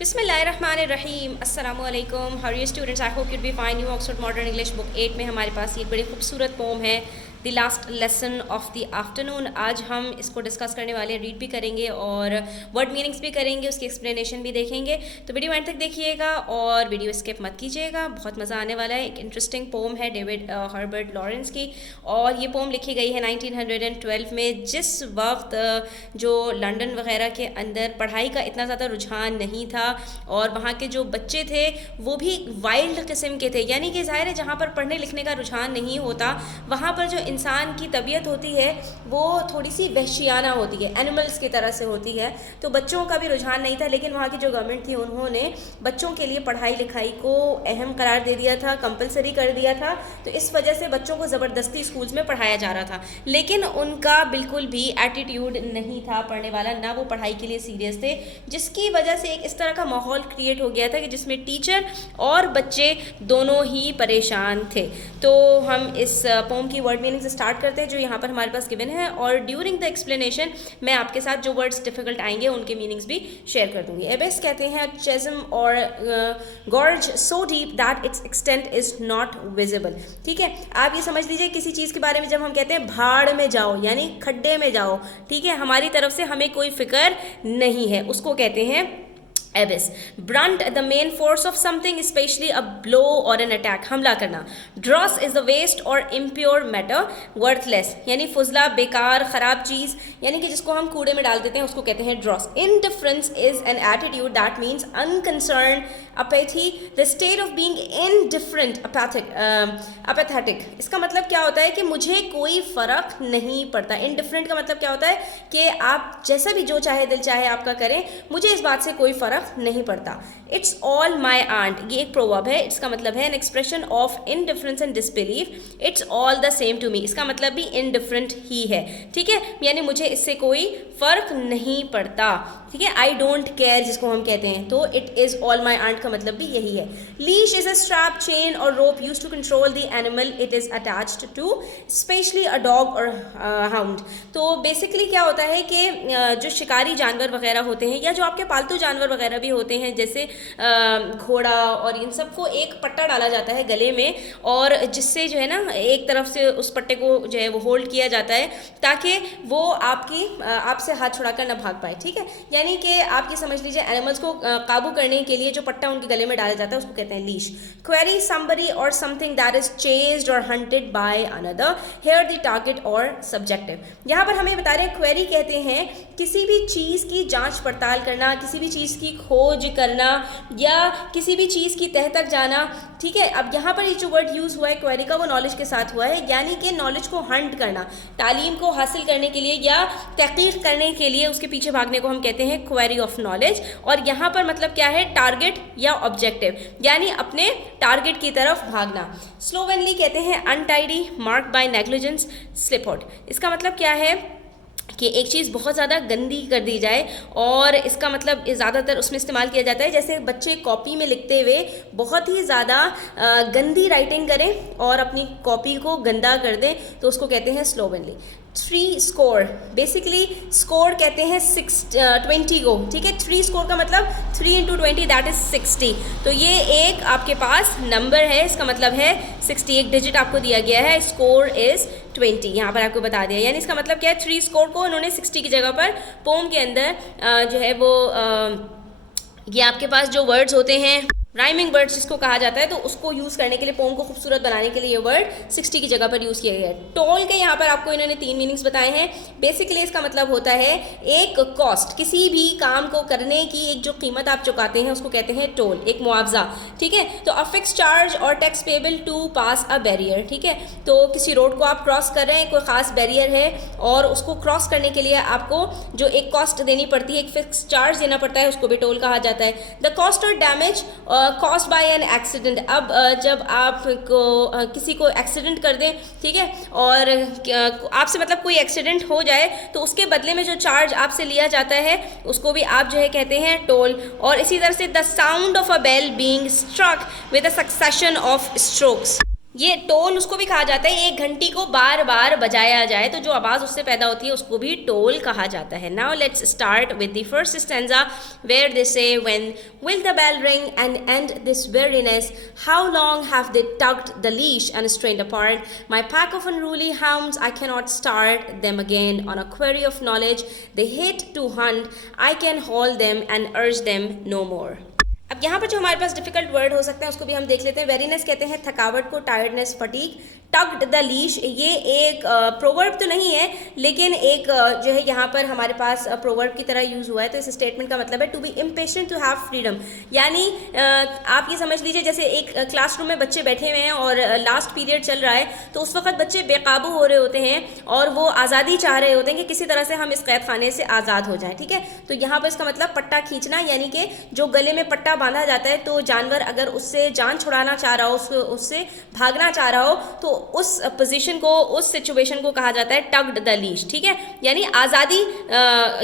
बिस्मिल्लाहिर्रहमानिर्रहीम अस्सलामु अलैकुम। How are you students? I hope you be fine. New Oxford Modern English book 8 में हमारे पास ये बड़ी खूबसूरत पोम है, the last lesson of the afternoon. आज हम इसको डिस्कस करने वाले हैं, रीड भी करेंगे और वर्ड मीनिंग्स भी करेंगे, उसकी एक्सप्लेनेशन भी देखेंगे। तो वीडियो एंड तक देखिएगा और वीडियो स्किप मत कीजिएगा, बहुत मज़ा आने वाला है। एक इंटरेस्टिंग पोम है डेविड हर्बर्ट लॉरेंस की, और ये पोम लिखी गई है 1912 में, जिस वक्त जो लंदन वगैरह के अंदर पढ़ाई का इतना ज़्यादा रुझान नहीं था और वहाँ के जो बच्चे थे वो भी वाइल्ड किस्म के थे। यानी कि ज़ाहिर है जहाँ पर पढ़ने लिखने का रुझान नहीं होता वहाँ पर जो इंसान की तबीयत होती है वो थोड़ी सी वहशियाना होती है, एनिमल्स की तरह से होती है। तो बच्चों का भी रुझान नहीं था, लेकिन वहाँ की जो गवर्नमेंट थी उन्होंने बच्चों के लिए पढ़ाई लिखाई को अहम करार दे दिया था, कंपलसरी कर दिया था। तो इस वजह से बच्चों को ज़बरदस्ती स्कूल्स में पढ़ाया जा रहा था, लेकिन उनका बिल्कुल भी एटीट्यूड नहीं था पढ़ने वाला, ना वो पढ़ाई के लिए सीरियस थे, जिसकी वजह से एक इस तरह का माहौल क्रिएट हो गया था कि जिसमें टीचर और बच्चे दोनों ही परेशान थे। तो हम इस पोम की वर्ड मीनिंग से स्टार्ट करते हैं जो यहाँ पर हमारे पास गिवन है, और ड्यूरिंग द एक्सप्लेनेशन मैं आपके साथ जो वर्ड्स डिफिकल्ट आएंगे उनके मीनिंग्स भी शेयर कर दूंगी। एबेस कहते हैं चेज़म और gorge so deep that it's extent is not visible. ठीक है, आप ये समझ लीजिए किसी चीज़ के बारे में जब हम कहते हैं भाड़ में जाओ यानी खड्डे में जाओ, ठीक है, हमारी तरफ से हमें कोई फिक्र नहीं है, उसको कहते हैं एबिस। Brunt the main force of something, specially a blow और एन अटैक, हमला करना। ड्रॉस इज द वेस्ट और इम्प्योर मैटर, वर्थलेस यानी फुजला, बेकार, खराब चीज़, यानी कि जिसको हम कूड़े में डाल देते हैं उसको कहते हैं dross. Indifference is an attitude that means unconcern. Apathy the state of being indifferent, apathetic, इसका मतलब क्या होता है कि मुझे कोई फ़र्क नहीं पड़ता। इनडिफरेंट का मतलब क्या होता है कि आप जैसा भी जो चाहे दिल चाहे आपका करें, मुझे इस बात से कोई फ़र्क नहीं पड़ता। इट्स ऑल माई आंट, ये एक प्रोवर्ब है, इसका मतलब है an expression of indifference and disbelief. It's all the same to me, इसका मतलब भी इनडिफरेंट ही है, ठीक है, यानी मुझे इससे कोई फ़र्क नहीं पड़ता, ठीक है। आई डोंट केयर जिसको हम कहते हैं, तो it is all my aunt का मतलब भी यही है। Leash is a strap, chain और rope use to control the animal it is attached to, especially a dog और हाउंड। तो बेसिकली क्या होता है कि जो शिकारी जानवर वगैरह होते हैं या जो आपके पालतू जानवर वगैरह भी होते हैं, जैसे घोड़ा और इन सबको एक पट्टा डाला जाता है गले में, और जिससे जो है ना एक तरफ से उस पट्टे को जो है वो होल्ड किया जाता है ताकि वो आपसे हाथ छुड़ाकर ना भाग पाए, ठीक है। यानी कि आप ये समझ लीजिए एनिमल्स को काबू करने के लिए जो पट्टा उनके गले में डाला जाता है उसको कहते हैं लीश। क्वेरी समबडी और समथिंग दैट इज चेज्ड और hunted by another, here the target और सब्जेक्टिव। यहाँ पर हमें बता रहे हैं क्वेरी कहते हैं किसी भी चीज़ की जांच पड़ताल करना, किसी भी चीज़ की खोज करना या किसी भी चीज़ की तह तक जाना, ठीक है। अब यहाँ पर ये जो वर्ड यूज़ हुआ है क्वेरी का वो नॉलेज के साथ हुआ है, यानी कि नॉलेज को हंट करना, तालीम को हासिल करने के लिए या तहकीक करने के लिए उसके पीछे भागने को हम कहते हैं क्वेरी ऑफ नॉलेज। और यहाँ पर मतलब क्या है, टारगेट या ऑब्जेक्टिव, यानी अपने टारगेट की तरफ भागना। स्लोवेनली कहते हैं untidy, mark bye negligence, slip out, इसका मतलब क्या है कि एक चीज़ बहुत ज़्यादा गंदी कर दी जाए, और इसका मतलब ज़्यादातर उसमें इस्तेमाल किया जाता है जैसे बच्चे कॉपी में लिखते हुए बहुत ही ज़्यादा गंदी राइटिंग करें और अपनी कॉपी को गंदा कर दें, तो उसको कहते हैं स्लोवेनली। 3 स्कोर, बेसिकली स्कोर कहते हैं 20 को, ठीक है। 3 स्कोर का मतलब 3 इंटू 20 दैट इज 60। तो ये एक आपके पास नंबर है, इसका मतलब है 60, एक डिजिट आपको दिया गया है, स्कोर इज 20, यहाँ पर आपको बता दिया। यानी इसका मतलब क्या है, 3 स्कोर को उन्होंने 60 की जगह पर पोम के अंदर जो है वो ये आपके पास जो वर्ड्स होते हैं राइमिंग वर्ड्स जिसको कहा जाता है, तो उसको यूज़ करने के लिए, पोम को खूबसूरत बनाने के लिए ये वर्ड 60 की जगह पर यूज़ किया गया है। टोल के यहाँ पर आपको इन्होंने 3 मीनिंग्स बताए हैं। बेसिकली इसका मतलब होता है एक कॉस्ट, किसी भी काम को करने की एक जो कीमत आप चुकाते हैं उसको कहते हैं टोल, एक मुआवजा, ठीक है। तो अ फिक्स चार्ज और tax payable to pass a barrier, ठीक है। तो किसी रोड को आप क्रॉस कर रहे हैं, कोई ख़ास बैरियर है और उसको क्रॉस करने के लिए आपको जो एक कॉस्ट देनी पड़ती है, एक फिक्स चार्ज देना पड़ता है, उसको भी टोल कहा जाता है। द कॉस्ट और damage cost by an accident, अब जब आपको किसी को एक्सीडेंट कर दें, ठीक है, और आपसे मतलब कोई एक्सीडेंट हो जाए तो उसके बदले में जो चार्ज आपसे लिया जाता है उसको भी आप जो है कहते हैं टोल। और इसी तरह से the sound of a bell being struck with a succession of strokes, ये टोल उसको भी कहा जाता है, एक घंटी को बार बार बजाया जाए तो जो आवाज़ उससे पैदा होती है उसको भी टोल कहा जाता है। Now let's start with the first stanza where they say when will the bell ring and end this weariness, how long have they tugged the leash and strained apart my pack of unruly hounds, I cannot start them again on a query of knowledge, they hate to hunt, I can haul them and urge them no more। अब यहाँ पर जो हमारे पास difficult word हो सकते हैं उसको भी हम देख लेते हैं। वेरीनेस कहते हैं थकावट को, tiredness fatigue, tugged the leash ये एक प्रोवर्ब तो नहीं है लेकिन एक जो है यहाँ पर हमारे पास प्रोवर्ब की तरह यूज़ हुआ है। तो इस स्टेटमेंट का मतलब है to be impatient to have freedom, यानी आप ये समझ लीजिए जैसे एक क्लासरूम में बच्चे बैठे हुए हैं और लास्ट पीरियड चल रहा है तो उस वक्त बच्चे बेकाबू हो रहे होते हैं और वो आज़ादी चाह रहे होते हैं कि किसी तरह से हम इस कैद खाने से आज़ाद हो जाएं। ठीक है, तो यहाँ पर इसका मतलब पट्टा खींचना, यानी कि जो गले में पट्टा बांधा जाता है तो जानवर अगर उससे जान छुड़ाना चाह रहा हो, उससे भागना चाह रहा हो तो उस पोजीशन को, उस सिचुएशन को कहा जाता है टग्ड द लीश। ठीक है, यानी आज़ादी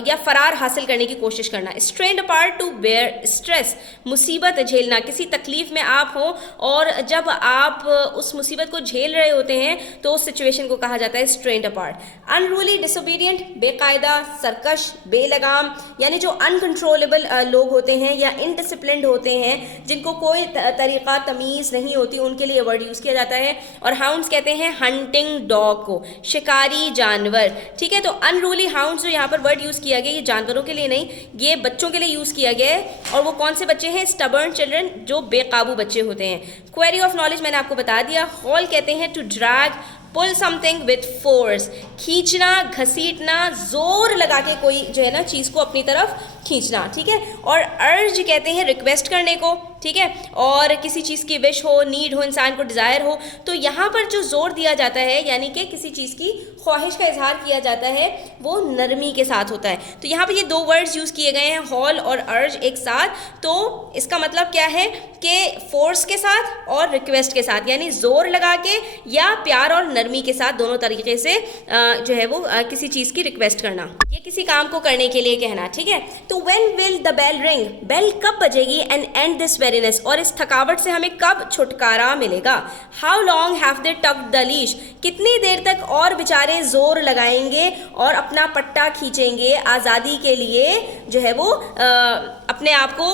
या फरार हासिल करने की कोशिश करना। Strained apart to bear stress, मुसीबत झेलना, किसी तकलीफ में आप हो और जब आप उस मुसीबत को झेल रहे होते हैं तो उस सिचुएशन को कहा जाता है स्ट्रेन्ड अपार्ट। अनरूली, डिसोबीडियंट, बेकायदा, सरकश, बेलगाम, यानी जो अनकंट्रोलेबल लोग होते हैं या इनडिसिप्लिन्ड होते हैं जिनको कोई तरीका तमीज़ नहीं होती, उनके लिए वर्ड यूज़ किया जाता है। और हाउंड्स कहते हैं हंटिंग डॉग को, शिकारी जानवर। ठीक है, तो अनरूली हाउंड्स जो यहाँ पर वर्ड यूज़ किया गया ये जानवरों के लिए नहीं, ये बच्चों के लिए यूज़ किया गया है। और वो कौन से बच्चे हैं? स्टबर्न चिल्ड्रन, जो बेकाबू बच्चे होते हैं। क्वेरी ऑफ नॉलेज मैंने आपको बता दिया। हॉल कहते हैं to drag, pull something with force, खींचना, घसीटना, जोर लगा के कोई जो है ना चीज़ को अपनी तरफ खींचना। ठीक है, और अर्ज कहते हैं रिक्वेस्ट करने को। ठीक है, और किसी चीज़ की विश हो, नीड हो, इंसान को डिज़ायर हो, तो यहाँ पर जो जोर दिया जाता है यानी कि किसी चीज़ की ख्वाहिश का इजहार किया जाता है वो नरमी के साथ होता है। तो यहाँ पर ये दो वर्ड्स यूज़ किए गए हैं, हॉल और अर्ज एक साथ। तो इसका मतलब क्या है कि फोर्स के साथ और रिक्वेस्ट के साथ, यानी जोर लगा के या प्यार और नरमी के साथ, दोनों तरीके से जो है वो किसी चीज़ की रिक्वेस्ट करना, ये किसी काम को करने के लिए कहना। ठीक है, तो when will the bell ring, bell कब बजेगी, एंड एंड दिस वेरीनेस, और इस थकावट से हमें कब छुटकारा मिलेगा। How long have they tugged the leash, कितनी देर तक और बेचारे जोर लगाएंगे और अपना पट्टा खींचेंगे आज़ादी के लिए, जो है वो अपने आप को,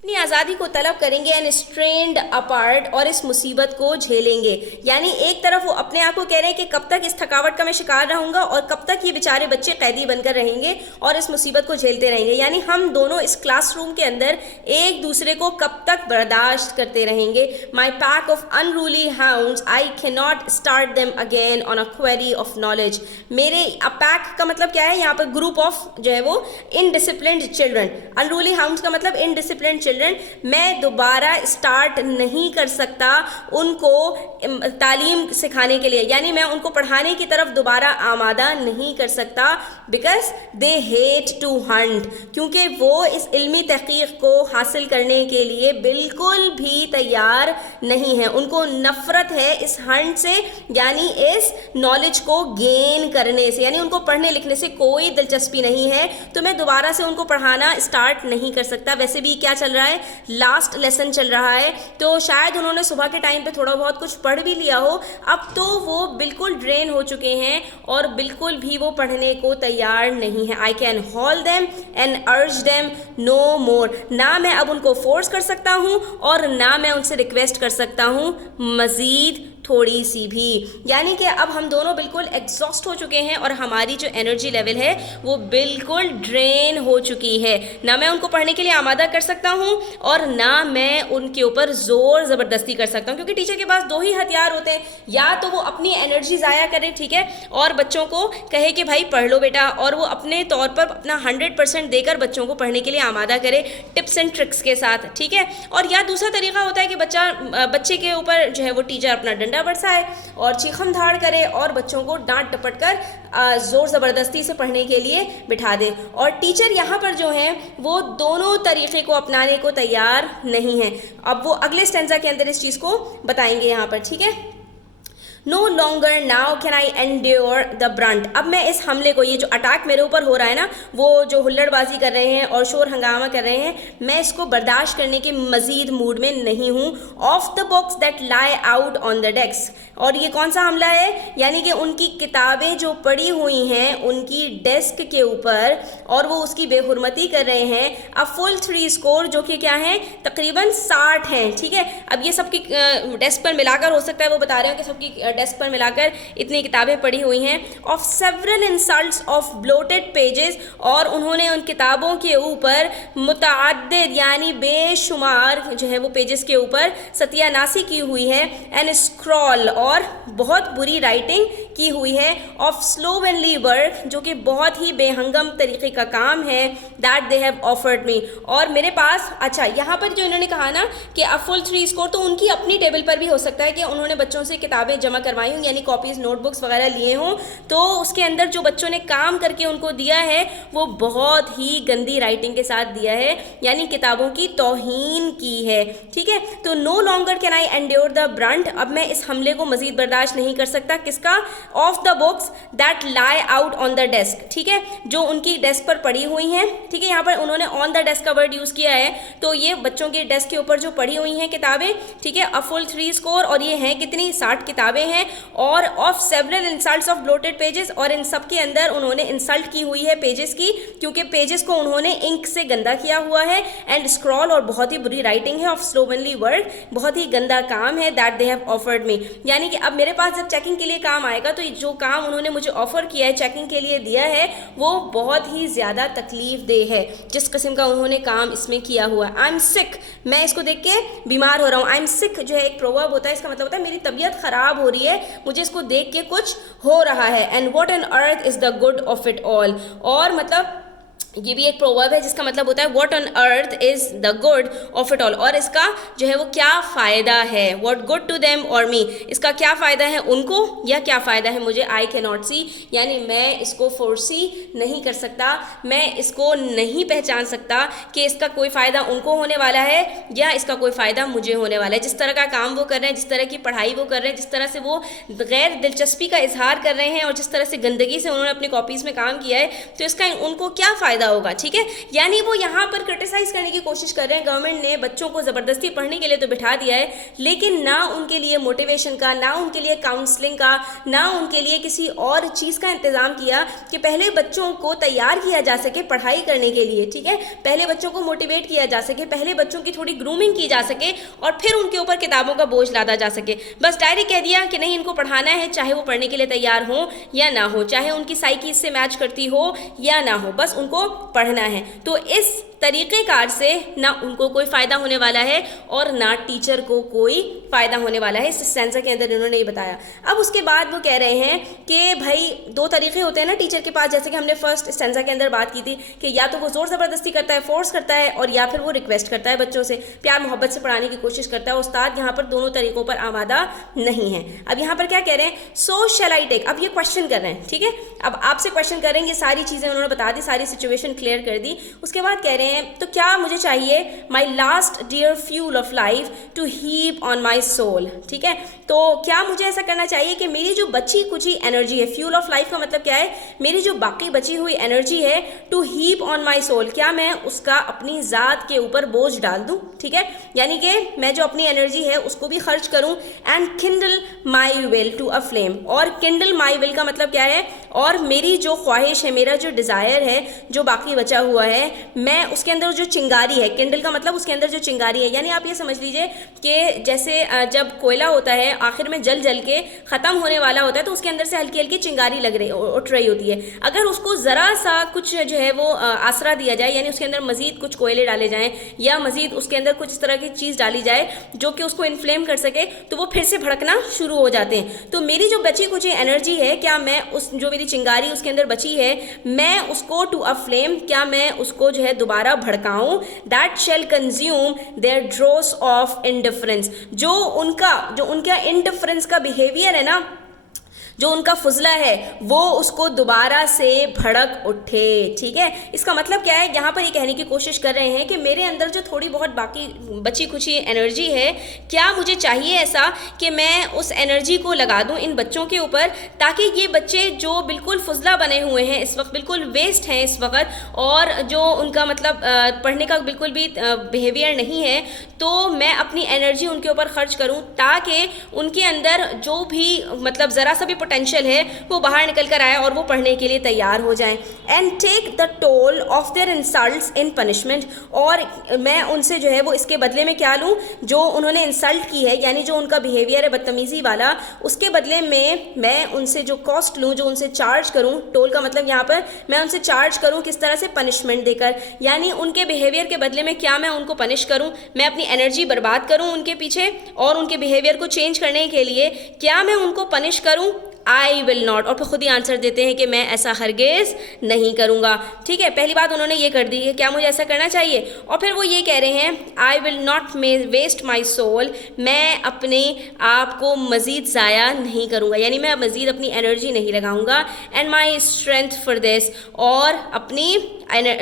अपनी आज़ादी को तलब करेंगे। एंड स्ट्रेन्ड अपार्ट, और इस मुसीबत को झेलेंगे, यानी एक तरफ वो अपने आप को कह रहे हैं कि कब तक इस थकावट का मैं शिकार रहूंगा और कब तक ये बेचारे बच्चे कैदी बनकर रहेंगे और इस मुसीबत को झेलते रहेंगे, यानी हम दोनों इस क्लासरूम के अंदर एक दूसरे को कब तक बर्दाश्त करते रहेंगे। My pack of unruly hounds, I can not start them again on a quarry of knowledge. मेरे पैक का मतलब क्या है? यहाँ पर ग्रुप ऑफ जो है वो इनडिसिप्लिन्ड चिल्ड्रन, अनरूली हाउंड्स का मतलब इनडिसिप्लिन्ड चिल्ड्रन, मैं दोबारा स्टार्ट नहीं कर सकता उनको तालीम सिखाने के लिए, यानी मैं उनको पढ़ाने की तरफ दोबारा आमादा नहीं कर सकता। Because they hate to hunt, क्योंकि वो इस इल्मी तहकीक को हासिल करने के लिए बिल्कुल भी तैयार नहीं है, उनको नफरत है इस हंट से, यानी इस नॉलेज को गेन करने से, यानी उनको पढ़ने लिखने से कोई दिलचस्पी नहीं है। तो मैं दोबारा से उनको पढ़ाना स्टार्ट नहीं कर सकता। वैसे भी क्या चल रहा है, लास्ट लेसन चल रहा है, तो शायद उन्होंने सुबह के टाइम पे थोड़ा बहुत कुछ पढ़ भी लिया हो, अब तो वो बिल्कुल ड्रेन हो चुके हैं और बिल्कुल भी वो पढ़ने को तैयार नहीं है। I can hall them and अर्ज देम नो मोर, ना मैं अब उनको फोर्स कर सकता हूँ और ना मैं उनसे रिक्वेस्ट कर सकता हूँ मज़ीद थोड़ी सी भी, यानी कि अब हम दोनों बिल्कुल एग्जॉस्ट हो चुके हैं और हमारी जो एनर्जी लेवल है वो बिल्कुल ड्रेन हो चुकी है। ना मैं उनको पढ़ने के लिए आमादा कर सकता हूँ और ना मैं उनके ऊपर ज़ोर ज़बरदस्ती कर सकता हूँ, क्योंकि टीचर के पास दो ही हथियार होते हैं, या तो वो अपनी एनर्जी ज़ाया करे, ठीक है, और बच्चों को कहे कि भाई पढ़ लो बेटा, और वो अपने तौर पर अपना 100% देकर बच्चों को पढ़ने के लिए आमादा करे टिप्स एंड ट्रिक्स के साथ, ठीक है। और या दूसरा तरीका होता है कि बच्चे के ऊपर जो है वो टीचर अपना डंडा बरसाए और चीखम धाड़ करे और बच्चों को डांट डपट कर जोर ज़बरदस्ती से पढ़ने के लिए बिठा दे। और टीचर यहाँ पर जो है वो दोनों तरीक़े को अपनाने को तैयार नहीं है। अब वो अगले स्टेंजा के अंदर इस चीज़ को बताएंगे यहाँ पर, ठीक है। No longer now can I endure the brunt. अब मैं इस हमले को, ये जो अटैक मेरे ऊपर हो रहा है ना, वो जो हुल्लड़बाजी कर रहे हैं और शोर हंगामा कर रहे हैं, मैं इसको बर्दाश्त करने के मजीद मूड में नहीं हूँ। Of the books that lie out on the desk. और ये कौन सा हमला है? यानी कि उनकी किताबें जो पड़ी हुई हैं उनकी डेस्क के ऊपर, और वो उसकी बेहुरमती कर रहे हैं। अ फुल 3 स्कोर, जो कि क्या है, तकरीबन 60 हैं। ठीक है, अब ये सबकी डेस्क पर मिलाकर हो सकता है वो बता रहे हो कि सबकी डेस्क पर मिलाकर इतनी किताबें पड़ी हुई हैं। Of several insults of bloated pages, और उन्होंने उन किताबों के ऊपर मुतअद्दिद यानी बेशुमार जो है वो पेजेस के ऊपर सत्यानाशी की हुई है। एंड स्क्रॉल, और बहुत बुरी राइटिंग की हुई है। ऑफ स्लोवेनली वर्क, जो कि बहुत ही बेहंगम तरीके का काम है। That they have offered me, और मेरे पास, अच्छा यहाँ पर जो इन्होंने कहा ना कि अ फुल 3 स्कोर, तो उनकी अपनी टेबल पर भी हो सकता है कि उन्होंने बच्चों से किताबें जमा करवाई हों, यानी कॉपीज़ नोटबुक्स वगैरह लिए हों, तो उसके अंदर जो बच्चों ने काम करके उनको दिया है वो बहुत ही गंदी राइटिंग के साथ दिया है, यानी किताबों की तौहीन की है। ठीक है, तो no longer can I endure the brunt, अब मैं इस हमले को मजीद बर्दाश्त नहीं कर सकता। किसका? Of the books that lie out on the desk. ठीक है, जो उनकी डेस्क पर पड़ी हुई हैं। ठीक है, यहाँ पर उन्होंने ऑन द डेस्क का वर्ड यूज़ किया है, तो ये बच्चों के डेस्क के ऊपर जो पड़ी हुई हैं किताबें। ठीक है, अ फुल 3 स्कोर, और ये हैं कितनी? 60 किताबें हैं। और of several insults of bloated pages, और इन सब के अंदर उन्होंने इंसल्ट की हुई है पेजेस की, क्योंकि पेजेस को उन्होंने इंक से गंदा किया हुआ है। एंड स्क्रॉल, और बहुत ही बुरी राइटिंग है। ऑफ स्लोवनली वर्क, बहुत ही गंदा काम है। That they have offered me, यानी कि अब मेरे पास जब चेकिंग के लिए काम आएगा तो जो काम उन्होंने मुझे ऑफर किया है, चेकिंग के लिए दिया है, वो बहुत ही ज़्यादा तकलीफ देह है, जिस किस्म का उन्होंने काम इसमें किया हुआ है। आई एम सिक, मैं इसको देख के बीमार हो रहा हूँ। आई एम सिक जो है एक प्रोवर्ब होता है, इसका मतलब होता है मेरी तबीयत ख़राब हो रही है, मुझे इसको देख के कुछ हो रहा है। And what an earth is the good of it all, और मतलब ये भी एक प्रोवर्ब है जिसका मतलब होता है what on earth is the good of it all, और इसका जो है वो क्या फ़ायदा है, व्हाट गुड टू देम और मी, इसका क्या फ़ायदा है उनको या क्या फ़ायदा है मुझे। आई कैन नॉट सी, यानी मैं इसको फोरसी नहीं कर सकता, मैं इसको नहीं पहचान सकता कि इसका कोई फ़ायदा उनको होने वाला है या इसका कोई फ़ायदा मुझे होने वाला है। जिस तरह का काम वो कर रहे हैं, जिस तरह की पढ़ाई वो कर रहे हैं, जिस तरह से वो गैर दिलचस्पी का इजहार कर रहे हैं, और जिस तरह से गंदगी से उन्होंने अपनी कॉपीज़ में काम किया है, तो इसका उनको क्या फ़ायदा होगा। ठीक है, यानी वो यहाँ पर क्रिटिसाइज करने की कोशिश कर रहे हैं। गवर्नमेंट ने बच्चों को ज़बरदस्ती पढ़ने के लिए तो बिठा दिया है, लेकिन ना उनके लिए मोटिवेशन का, ना उनके लिए काउंसलिंग का, ना उनके लिए किसी और चीज़ का इंतज़ाम किया कि पहले बच्चों को तैयार किया जा सके पढ़ाई करने के लिए। ठीक है, पहले बच्चों को मोटिवेट किया जा सके, पहले बच्चों की थोड़ी ग्रूमिंग की जा सके, और फिर उनके ऊपर किताबों का बोझ लादा जा सके। बस डायरेक्ट कह दिया कि नहीं, इनको पढ़ाना है, चाहे वो पढ़ने के लिए तैयार हो या ना हो, चाहे उनकी साइकी इससे मैच करती हो या ना हो, बस उनको पढ़ना है। तो इस तरीक़ेकार से ना उनको कोई फ़ायदा होने वाला है और ना टीचर को कोई फ़ायदा होने वाला है। इस स्टैंजा के अंदर इन्होंने ये बताया। अब उसके बाद वो कह रहे हैं कि भाई 2 तरीक़े होते हैं ना टीचर के पास, जैसे कि हमने फर्स्ट स्टैंजा के अंदर बात की थी कि या तो वो ज़ोर ज़बरदस्ती करता है, फोर्स करता है, और या फिर वो रिक्वेस्ट करता है बच्चों से, प्यार मोहब्बत से पढ़ाने की कोशिश करता है। उस्ताद यहाँ पर दोनों तरीक़ों पर आमादा नहीं है। अब यहाँ पर क्या कह रहे हैं, सो शैल आई टेक, अब ये क्वेश्चन कर रहे हैं। ठीक है, अब आपसे क्वेश्चन करेंगे, सारी चीज़ें उन्होंने बता दी, सारी सिचुएशन क्लियर कर दी। उसके बाद कह रहे हैं तो क्या मुझे चाहिए, my last dear fuel of life to heap on my soul. ठीक है, तो क्या मुझे ऐसा करना चाहिए कि मेरी जो बची कुची एनर्जी है, फ्यूल ऑफ लाइफ का मतलब क्या है, मेरी जो बाकी बची हुई एनर्जी है, to heap on my soul, क्या मैं उसका अपनी ज़ात के ऊपर बोझ डाल दूँ। ठीक है, यानी कि मैं जो अपनी एनर्जी है उसको भी खर्च करूँ। And kindle my will to a flame, और किंडल माई विल का मतलब क्या है, और मेरी जो ख्वाहिश है, मेरा जो डिज़ायर है, जो बाकी बचा हुआ है, मैं उसके अंदर जो चिंगारी है, किंडल का मतलब उसके अंदर जो चिंगारी है, यानी आप ये समझ लीजिए कि जैसे जब कोयला होता है आखिर में जल जल के ख़त्म होने वाला होता है, तो उसके अंदर से हल्की हल्की चिंगारी उठ रही होती है। अगर उसको ज़रा सा कुछ जो है वो आसरा दिया जाए, यानी उसके अंदर मज़ीद कुछ कोयले डाले जाएँ या मज़ीद उसके अंदर कुछ इस तरह की चीज़ डाली जाए जो कि उसको इन्फ्लेम कर सके, तो वो फिर से भड़कना शुरू हो जाते हैं। तो मेरी जो बची कुछ एनर्जी है, क्या मैं उस जो मेरी चिंगारी उसके अंदर बची है, मैं उसको टू अ फ्लेम, क्या मैं उसको जो है दोबारा भड़काऊँ। That shall consume their dross of indifference, जो उनका इंडिफरेंस का बिहेवियर है ना, जो उनका फुजला है वो उसको दोबारा से भड़क उठे। ठीक है, इसका मतलब क्या है, यहाँ पर ये कहने की कोशिश कर रहे हैं कि मेरे अंदर जो थोड़ी बहुत बाकी बची खुची एनर्जी है, क्या मुझे चाहिए ऐसा कि मैं उस एनर्जी को लगा दूं इन बच्चों के ऊपर, ताकि ये बच्चे जो बिल्कुल फुजला बने हुए हैं इस वक्त, बिल्कुल वेस्ट हैं इस वक्त, और जो उनका मतलब पढ़ने का बिल्कुल भी बिहेवियर नहीं है, तो मैं अपनी एनर्जी उनके ऊपर खर्च करूं ताकि उनके अंदर जो भी मतलब ज़रा सा भी पोटेंशियल है वो बाहर निकल कर आए और वो पढ़ने के लिए तैयार हो जाएं। And take the toll of their insults in punishment, और मैं उनसे जो है वो इसके बदले में क्या लूँ, जो उन्होंने इंसल्ट की है यानी जो उनका बिहेवियर है बदतमीज़ी वाला, उसके बदले में मैं उनसे जो कॉस्ट लूँ, जो उनसे चार्ज करूँ, टोल का मतलब यहाँ पर मैं उनसे चार्ज करूँ किस तरह से, पनिशमेंट देकर, यानी उनके बिहेवियर के बदले में क्या मैं उनको पनिश करूँ, मैं अपनी एनर्जी बर्बाद करूँ उनके पीछे और उनके बिहेवियर को चेंज करने के लिए क्या मैं उनको पनिश करूँ, आई विल नॉट, और फिर खुद ही आंसर देते हैं कि मैं ऐसा हरगिज़ नहीं करूँगा। ठीक है, पहली बात उन्होंने ये कर दी है, क्या मुझे ऐसा करना चाहिए, और फिर वो ये कह रहे हैं I will not waste my soul, मैं अपने आप को मज़ीद ज़ाया नहीं करूँगा, यानी मैं मज़ीद अपनी एनर्जी नहीं लगाऊँगा, and my strength for this, और अपनी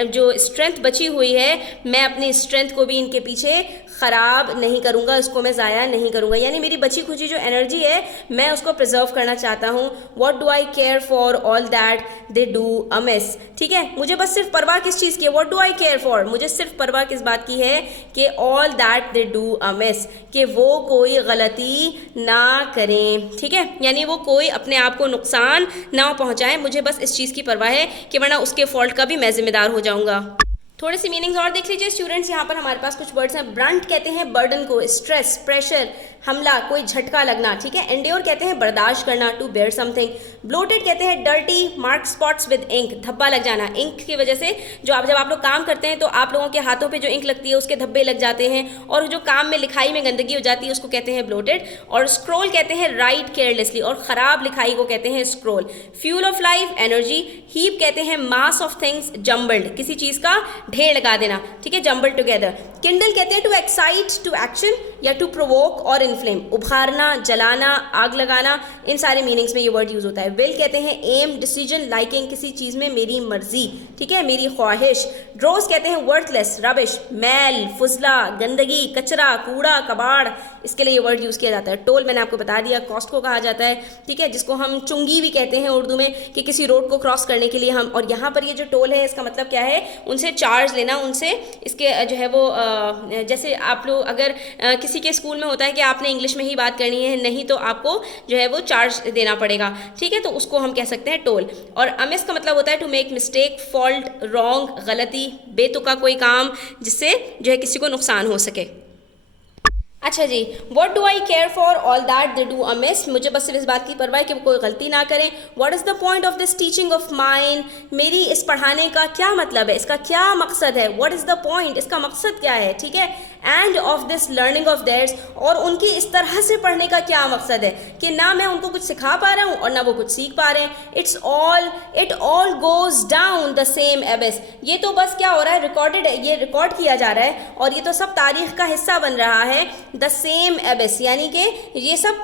जो स्ट्रेंथ बची हुई है मैं अपनी स्ट्रेंथ को भी इनके पीछे ख़राब नहीं करूँगा, उसको मैं ज़ाया नहीं करूँगा, यानी मेरी बची खुची जो एनर्जी है मैं उसको प्रिजर्व करना चाहता हूँ। What do I care for all that they do amiss. ठीक है, मुझे बस सिर्फ परवाह किस चीज़ की है, what do I care for, मुझे सिर्फ परवाह किस बात की है कि all that they do Amish, कि वो कोई गलती ना करें। ठीक है, यानी वो कोई अपने आप को नुकसान ना पहुँचाएं, मुझे बस इस चीज़ की परवाह है कि वरना उसके फॉल्ट का भी मैं जिम्मेदार हो जाऊँगा। थोड़े से मीनिंग्स और देख लीजिए स्टूडेंट्स, यहाँ पर हमारे पास कुछ वर्ड्स हैं। ब्रंट कहते हैं बर्डन को, स्ट्रेस, प्रेशर, हमला, कोई झटका लगना। ठीक है, एंड्योर कहते हैं बर्दाश्त करना, टू बेयर समथिंग। ब्लोटेड कहते हैं dirty, mark spots with ink, धब्बा लग जाना, इंक की वजह से जो जब आप लोग काम करते हैं तो आप लोगों के हाथों पे जो इंक लगती है उसके धब्बे लग जाते हैं, और जो काम में लिखाई में गंदगी हो जाती है उसको कहते हैं ब्लोटेड। और स्क्रोल कहते हैं राइट केयरलेसली, और ख़राब लिखाई को कहते हैं scroll. Fuel of life, energy. Heap कहते हैं मास ऑफ थिंग्स जम्बल्ड, किसी चीज़ का ढेर लगा देना। ठीक है, जम्बल टुगेदर। किंडल कहते हैं टू एक्साइट, टू एक्शन, या टू प्रोवोक और इन्फ्लेम, उभारना, जलाना, आग लगाना, इन सारे मीनिंग्स में ये वर्ड यूज होता है। विल कहते हैं एम, डिसीजन, लाइकिंग, किसी चीज़ में मेरी मर्जी। ठीक है, मेरी ख्वाहिश। ड्रोज कहते हैं वर्थलेस, रबिश, मैल, फुजला, गंदगी, कचरा, कूड़ा, कबाड़, इसके लिए ये वर्ड यूज़ किया जाता है। टोल मैंने आपको बता दिया, कॉस्ट को कहा जाता है। ठीक है, जिसको हम चुंगी भी कहते हैं उर्दू में, कि किसी रोड को क्रॉस करने के लिए हम, और यहाँ पर ये जो टोल है इसका मतलब क्या है, उनसे चार्ज लेना, उनसे इसके जो है वो जैसे आप लोग अगर किसी के स्कूल में होता है कि आपने इंग्लिश में ही बात करनी है, नहीं तो आपको जो है वो चार्ज देना पड़ेगा। ठीक है, तो उसको हम कह सकते हैं टोल। और अमिस का मतलब होता है to make mistake, fault, wrong, गलती, बेतुका कोई काम जिससे जो है किसी को नुकसान हो सके। अच्छा जी, what do I care for all that they do amiss, मुझे बस सिर्फ इस बात की परवाह है कि वो कोई गलती ना करें। What is the point of this teaching of mine, मेरी इस पढ़ाने का क्या मतलब है, इसका क्या मकसद है। व्हाट इज़ द पॉइंट, इसका मकसद क्या है। ठीक है, and of this learning of theirs, और उनकी इस तरह से पढ़ने का क्या मकसद है कि ना मैं उनको कुछ सिखा पा रहा हूँ और ना वो कुछ सीख पा रहे हैं। It all goes down the same एबिस, ये तो बस क्या हो रहा है, रिकॉर्डेड, ये रिकॉर्ड किया जा रहा है और ये तो सब तारीख का हिस्सा बन रहा है। द सेम एबिस, यानी कि ये सब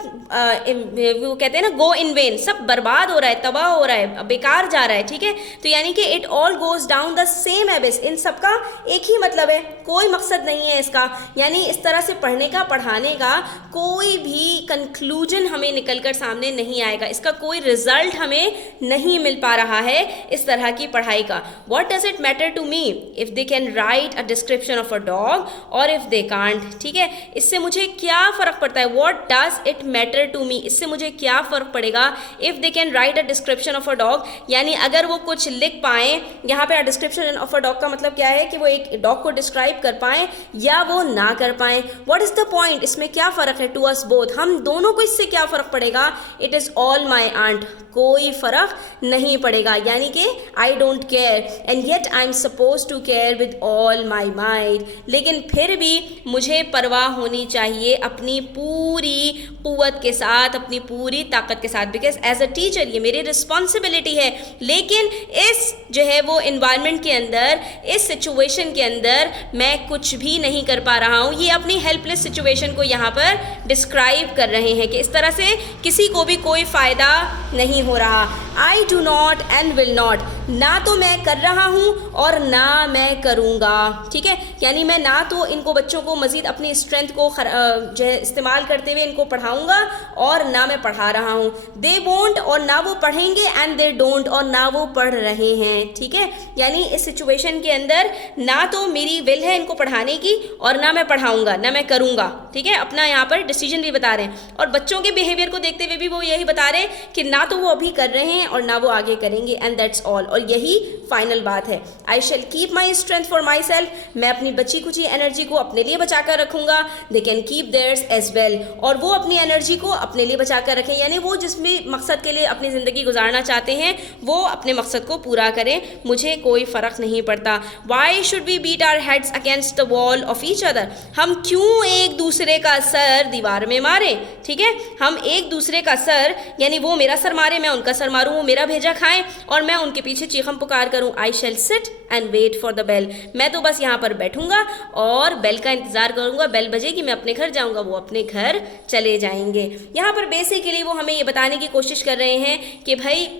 वो कहते हैं ना गो इन वेन, सब बर्बाद हो रहा है, तबाह हो रहा है, बेकार जा रहा है। ठीक है, तो यानी कि it all goes down the same abyss, इन सब का एक ही मतलब है, कोई मकसद नहीं है इसका, यानी इस तरह से पढ़ने का, पढ़ाने का कोई भी कंक्लूजन हमें निकलकर सामने नहीं आएगा, इसका कोई रिजल्ट हमें नहीं मिल पा रहा है इस तरह की पढ़ाई का। What does it matter to me if they can write a description of a dog और इफ दे कांट। ठीक है, इससे मुझे क्या फ़र्क पड़ता है, what does it matter to me, इससे मुझे क्या फ़र्क पड़ेगा। If they can write a description of a dog, यानी अगर वो कुछ लिख पाएँ, यहाँ पे डिस्क्रिप्शन ऑफ अ डॉग का मतलब क्या है कि वो एक डॉग को डिस्क्राइब कर पाएँ या वो ना कर पाएँ। व्हाट इज़ द पॉइंट, इसमें क्या फ़र्क है, टू अस बोथ, हम दोनों को इससे क्या फ़र्क पड़ेगा। It is all my aunt, कोई फ़र्क नहीं पड़ेगा, यानी कि I don't care and yet I am suppose to care with all my mind, लेकिन फिर भी मुझे परवाह होनी चाहिए अपनी पूरी कुव्वत के साथ, अपनी पूरी ताकत के साथ, बिकॉज एज अ टीचर ये मेरी रिस्पॉन्सिबिलिटी है। लेकिन इस जो है वो इन्वायरमेंट के अंदर, इस सिचुएशन के अंदर मैं कुछ भी नहीं कर पा रहा हूँ। ये अपनी हेल्पलेस सिचुएशन को यहाँ पर डिस्क्राइब कर रहे हैं कि इस तरह से किसी को भी कोई फ़ायदा नहीं हो रहा। I do not and will not, ना तो मैं कर रहा हूँ और ना मैं करूँगा, ठीक है। यानी मैं ना तो इनको बच्चों को मज़ीद अपनी स्ट्रेंथ को जो है इस्तेमाल करते हुए इनको पढ़ाऊँगा और ना मैं पढ़ा रहा हूँ। दे वोंट, और ना वो पढ़ेंगे, एंड दे डोंट, और ना वो पढ़ रहे हैं, ठीक है। यानी इस सिचुएशन के अंदर ना तो मेरी विल है इनको पढ़ाने की और ना मैं पढ़ाऊँगा, ना मैं करूँगा, ठीक है। अपना यहाँ पर डिसीजन भी बता रहे हैं और बच्चों के बिहेवियर को देखते हुए भी वो यही बता रहे हैं कि ना तो वो अभी कर रहे हैं और ना वो आगे करेंगे, एंड दैट्स ऑल। और यही फाइनल बात है। I shall keep my strength for myself, मैं अपनी बची कुची एनर्जी को अपने लिए बचा कर रखूँगा। They can keep theirs as well, और वो अपनी एनर्जी को अपने लिए बचा कर रखें, यानी वो जिस भी मकसद के लिए अपनी ज़िंदगी गुजारना चाहते हैं वो अपने मकसद को पूरा करें, मुझे कोई फ़र्क नहीं पड़ता। Why should we beat our heads against the wall of each other, हम क्यों एक दूसरे का सर दीवार में मारें, ठीक है। हम एक दूसरे का सर, यानी वो मेरा सर मारे, मैं उनका सर मारूं, वो मेरा भेजा खाएं और मैं उनके पीछे चीखम पुकार करूं। I shall sit and wait for the bell, मैं तो बस यहाँ पर बैठूंगा और बेल का इंतजार करूंगा, बेल बजेगी, मैं अपने घर जाऊंगा, वो अपने घर चले जाएंगे। यहाँ पर बेसिकली वो हमें ये बताने की कोशिश कर रहे हैं कि भाई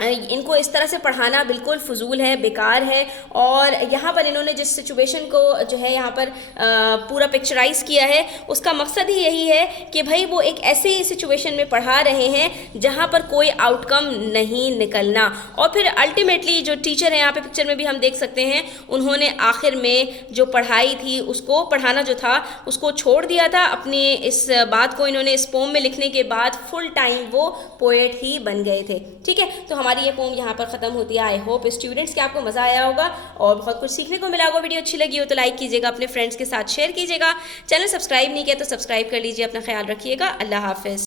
इनको इस तरह से पढ़ाना बिल्कुल फजूल है, बेकार है। और यहाँ पर इन्होंने जिस सिचुएशन को जो है यहाँ पर पूरा पिक्चराइज किया है उसका मकसद ही यही है कि भाई वो एक ऐसे सिचुएशन में पढ़ा रहे हैं जहाँ पर कोई आउटकम नहीं निकलना। और फिर अल्टीमेटली जो टीचर हैं यहाँ पे पिक्चर में भी हम देख सकते हैं, उन्होंने आखिर में जो पढ़ाई थी उसको, पढ़ाना जो था उसको छोड़ दिया था। अपनी इस बात को इन्होंने इस पोम में लिखने के बाद फुल टाइम वो पोएट ही बन गए थे, ठीक है। तो हमारी ये पोम यहाँ पर ख़त्म होती है। आई होप स्टूडेंट्स कि आपको मज़ा आया होगा और बहुत कुछ सीखने को मिला होगा। वीडियो अच्छी लगी हो तो लाइक कीजिएगा, अपने फ्रेंड्स के साथ शेयर कीजिएगा। चैनल सब्सक्राइब नहीं किया तो सब्सक्राइब कर लीजिए। अपना ख्याल रखिएगा। अल्लाह हाफिज़।